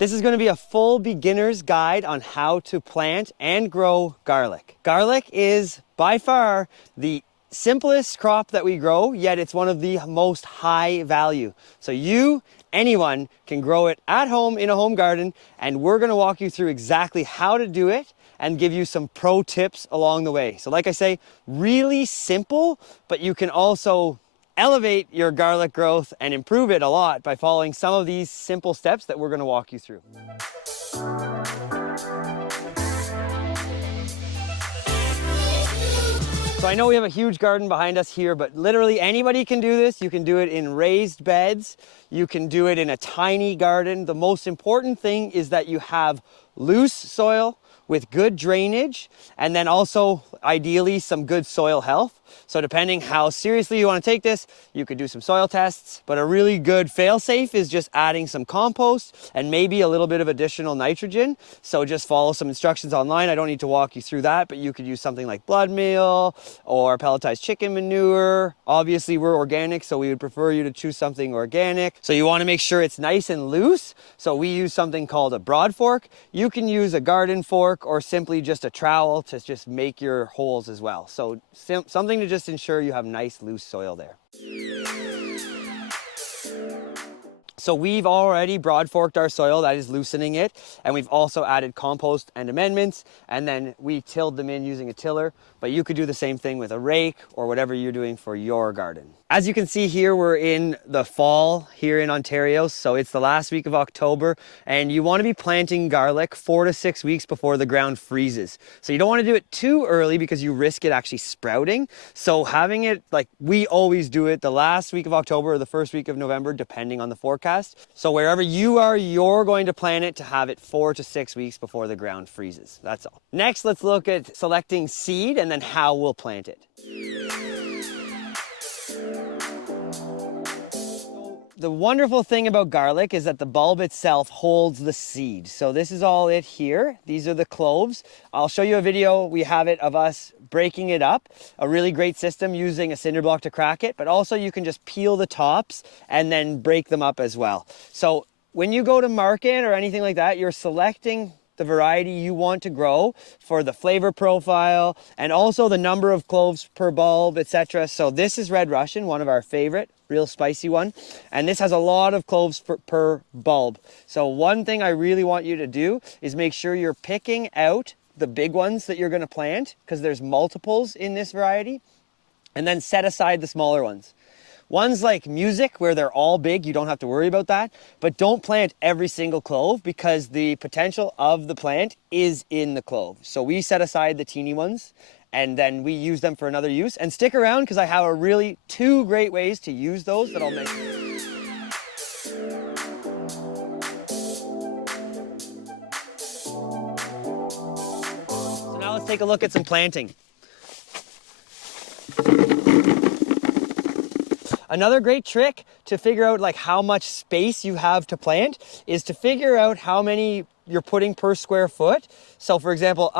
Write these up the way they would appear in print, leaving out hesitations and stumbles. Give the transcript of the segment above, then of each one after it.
This is going to be a full beginner's guide on how to plant and grow garlic. Garlic is by far the simplest crop that we grow, yet it's one of the most high value. So anyone can grow it at home in a home garden, and we're going to walk you through exactly how to do it and give you some pro tips along the way. So like I say, really simple, but you can also elevate your garlic growth and improve it a lot by following some of these simple steps that we're going to walk you through. So I know we have a huge garden behind us here, but literally anybody can do this. You can do it in raised beds. You can do it in a tiny garden. The most important thing is that you have loose soil with good drainage, and then also ideally some good soil health. So depending how seriously you want to take this, you could do some soil tests, but a really good fail-safe is just adding some compost and maybe a little bit of additional nitrogen. So just follow some instructions online. I don't need to walk you through that, but you could use something like blood meal or pelletized chicken manure. Obviously we're organic, so we would prefer you to choose something organic. So you want to make sure it's nice and loose. So we use something called a broad fork. You can use a garden fork or simply just a trowel to just make your holes as well. So something to just ensure you have nice loose soil there. So we've already broad forked our soil, that is loosening it, and we've also added compost and amendments, and then we tilled them in using a tiller, but you could do the same thing with a rake or whatever you're doing for your garden. As you can see here, we're in the fall here in Ontario, so it's the last week of October, and you want to be planting garlic 4 to 6 weeks before the ground freezes. So you don't want to do it too early because you risk it actually sprouting. So having it, like we always do it, the last week of October or the first week of November, depending on the forecast. So wherever you are, you're going to plant it to have it 4 to 6 weeks before the ground freezes. That's all. Next, let's look at selecting seed and then how we'll plant it. The wonderful thing about garlic is that the bulb itself holds the seed. So this is all it here. These are the cloves. I'll show you a video, we have it of us breaking it up. A really great system using a cinder block to crack it, but also you can just peel the tops and then break them up as well. So when you go to market or anything like that, you're selecting the variety you want to grow for the flavor profile and also the number of cloves per bulb, etc. So this is Red Russian, one of our favorite, real spicy one. And this has a lot of cloves per bulb. So one thing I really want you to do is make sure you're picking out the big ones that you're going to plant, because there's multiples in this variety, and then set aside the smaller ones. Ones like Music, where they're all big, you don't have to worry about that, but don't plant every single clove because the potential of the plant is in the clove. So we set aside the teeny ones and then we use them for another use. And stick around because I have two great ways to use those that I'll mention. So now let's take a look at some planting. Another great trick to figure out like how much space you have to plant is to figure out how many you're putting per square foot. So for example,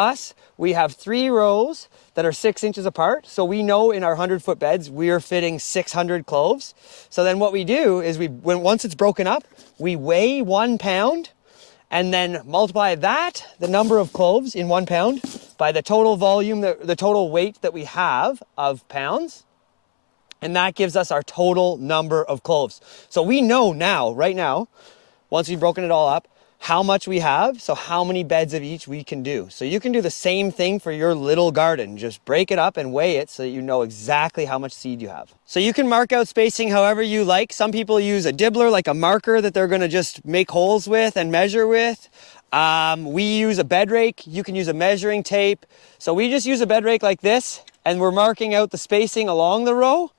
we have 3 rows that are 6 inches apart. So we know in our 100-foot beds, we are fitting 600 cloves. So then what we do is once it's broken up, we weigh 1 pound and then multiply that, the number of cloves in 1 pound, by the total volume, the total weight that we have of pounds. And that gives us our total number of cloves. So we know now, right now, once we've broken it all up, how much we have, so how many beds of each we can do. So you can do the same thing for your little garden. Just break it up and weigh it so that you know exactly how much seed you have. So you can mark out spacing however you like. Some people use a dibbler, like a marker that they're gonna just make holes with and measure with. We use a bed rake. You can use a measuring tape. So we just use a bed rake like this, and we're marking out the spacing along the row.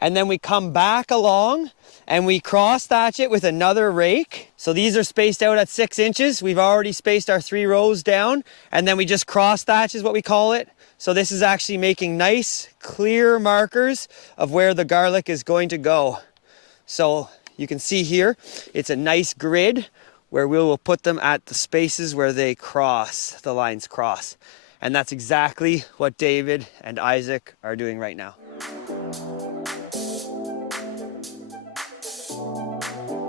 And then we come back along and we cross thatch it with another rake. So these are spaced out at 6 inches. We've already spaced our 3 rows down, and then we just cross thatch is what we call it. So this is actually making nice, clear markers of where the garlic is going to go. So you can see here, it's a nice grid where we will put them at the spaces where they cross, the lines cross. And that's exactly what David and Isaac are doing right now.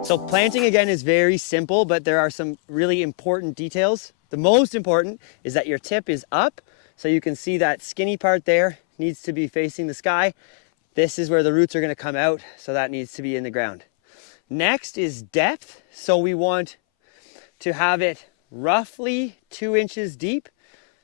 So planting again is very simple, but there are some really important details. The most important is that your tip is up. So you can see that skinny part there needs to be facing the sky. This is where the roots are going to come out. So that needs to be in the ground. Next is depth. So we want to have it roughly 2 inches deep.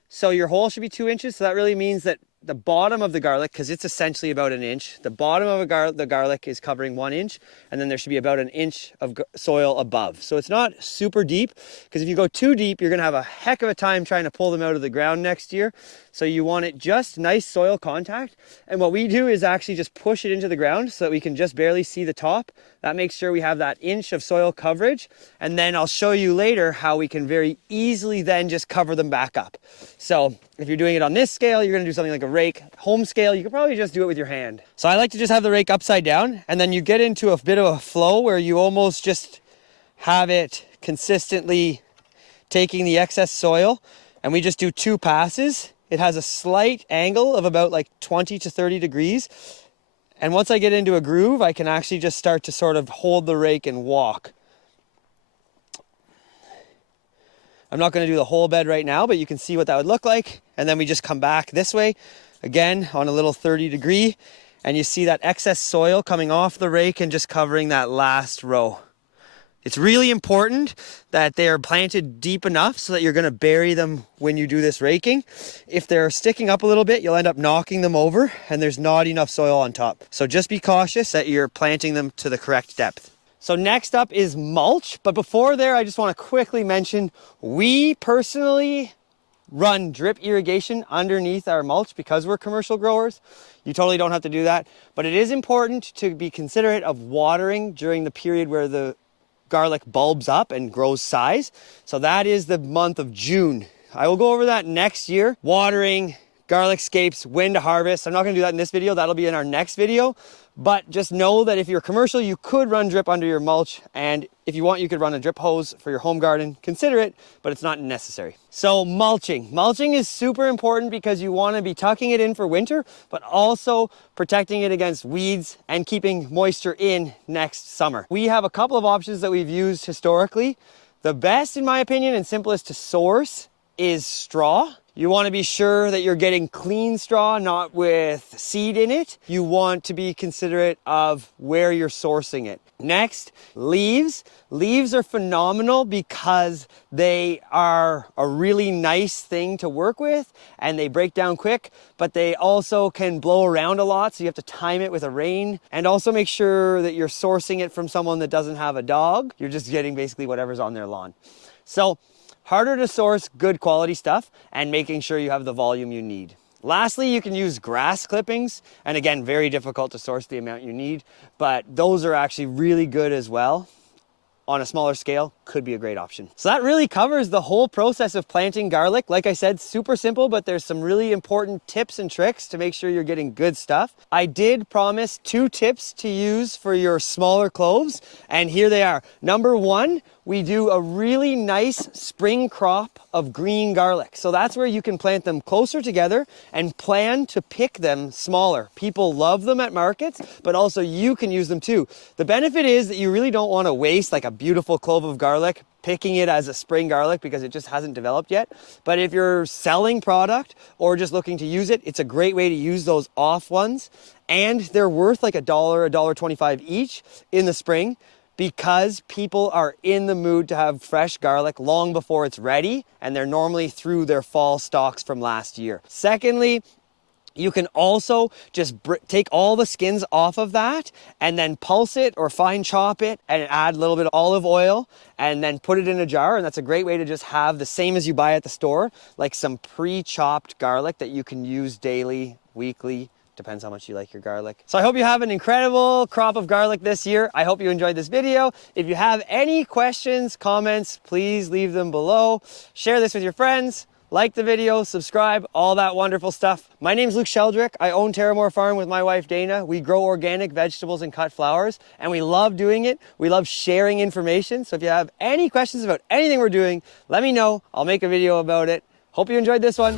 So your hole should be 2 inches. So that really means that the bottom of the garlic, because it's essentially about an inch, the bottom of the garlic is covering 1 inch, and then there should be about an inch of soil above. So it's not super deep, because if you go too deep, you're going to have a heck of a time trying to pull them out of the ground next year. So you want it just nice soil contact. And what we do is actually just push it into the ground so that we can just barely see the top. That makes sure we have that inch of soil coverage. And then I'll show you later how we can very easily then just cover them back up. So if you're doing it on this scale, you're going to do something like a rake. Home scale, you could probably just do it with your hand. So I like to just have the rake upside down, and then you get into a bit of a flow where you almost just have it consistently taking the excess soil, and we just do 2 passes. It has a slight angle of about like 20 to 30 degrees. And once I get into a groove, I can actually just start to sort of hold the rake and walk. I'm not going to do the whole bed right now, but you can see what that would look like. And then we just come back this way, again, on a little 30 degree. And you see that excess soil coming off the rake and just covering that last row. It's really important that they are planted deep enough so that you're going to bury them when you do this raking. If they're sticking up a little bit, you'll end up knocking them over and there's not enough soil on top. So just be cautious that you're planting them to the correct depth. So next up is mulch. But before there, I just want to quickly mention, we personally run drip irrigation underneath our mulch because we're commercial growers. You totally don't have to do that. But it is important to be considerate of watering during the period where the garlic bulbs up and grows size. So that is the month of June. I will go over that next year. Watering, garlic scapes, when to harvest. I'm not going to do that in this video. That'll be in our next video. But just know that if you're commercial, you could run drip under your mulch. And if you want, you could run a drip hose for your home garden. Consider it, but it's not necessary. So mulching. Mulching is super important because you want to be tucking it in for winter, but also protecting it against weeds and keeping moisture in next summer. We have a couple of options that we've used historically. The best, in my opinion, and simplest to source is straw. You want to be sure that you're getting clean straw, not with seed in it. You want to be considerate of where you're sourcing it. Next, leaves. Leaves are phenomenal because they are a really nice thing to work with and they break down quick, but they also can blow around a lot, so you have to time it with a rain. And also make sure that you're sourcing it from someone that doesn't have a dog. You're just getting basically whatever's on their lawn. So harder to source good quality stuff and making sure you have the volume you need. Lastly, you can use grass clippings, and again, very difficult to source the amount you need, but those are actually really good as well. On a smaller scale, could be a great option. So that really covers the whole process of planting garlic. Like I said, super simple, but there's some really important tips and tricks to make sure you're getting good stuff. I did promise 2 tips to use for your smaller cloves, and here they are. Number 1, we do a really nice spring crop of green garlic. So that's where you can plant them closer together and plan to pick them smaller. People love them at markets, but also you can use them too. The benefit is that you really don't want to waste like a beautiful clove of garlic picking it as a spring garlic because it just hasn't developed yet. But if you're selling product or just looking to use it, it's a great way to use those off ones. And they're worth like $1, $1.25 each in the spring, because people are in the mood to have fresh garlic long before it's ready, and they're normally through their fall stocks from last year. Secondly, you can also just take all the skins off of that and then pulse it or fine chop it and add a little bit of olive oil and then put it in a jar. And that's a great way to just have the same as you buy at the store, like some pre-chopped garlic that you can use daily, weekly. Depends how much you like your garlic. So I hope you have an incredible crop of garlic this year. I hope you enjoyed this video. If you have any questions, comments, please leave them below. Share this with your friends. Like the video, subscribe, all that wonderful stuff. My name's Luke Sheldrick. I own Terramor Farm with my wife Dana. We grow organic vegetables and cut flowers, and we love doing it. We love sharing information. So if you have any questions about anything we're doing, let me know. I'll make a video about it. Hope you enjoyed this one.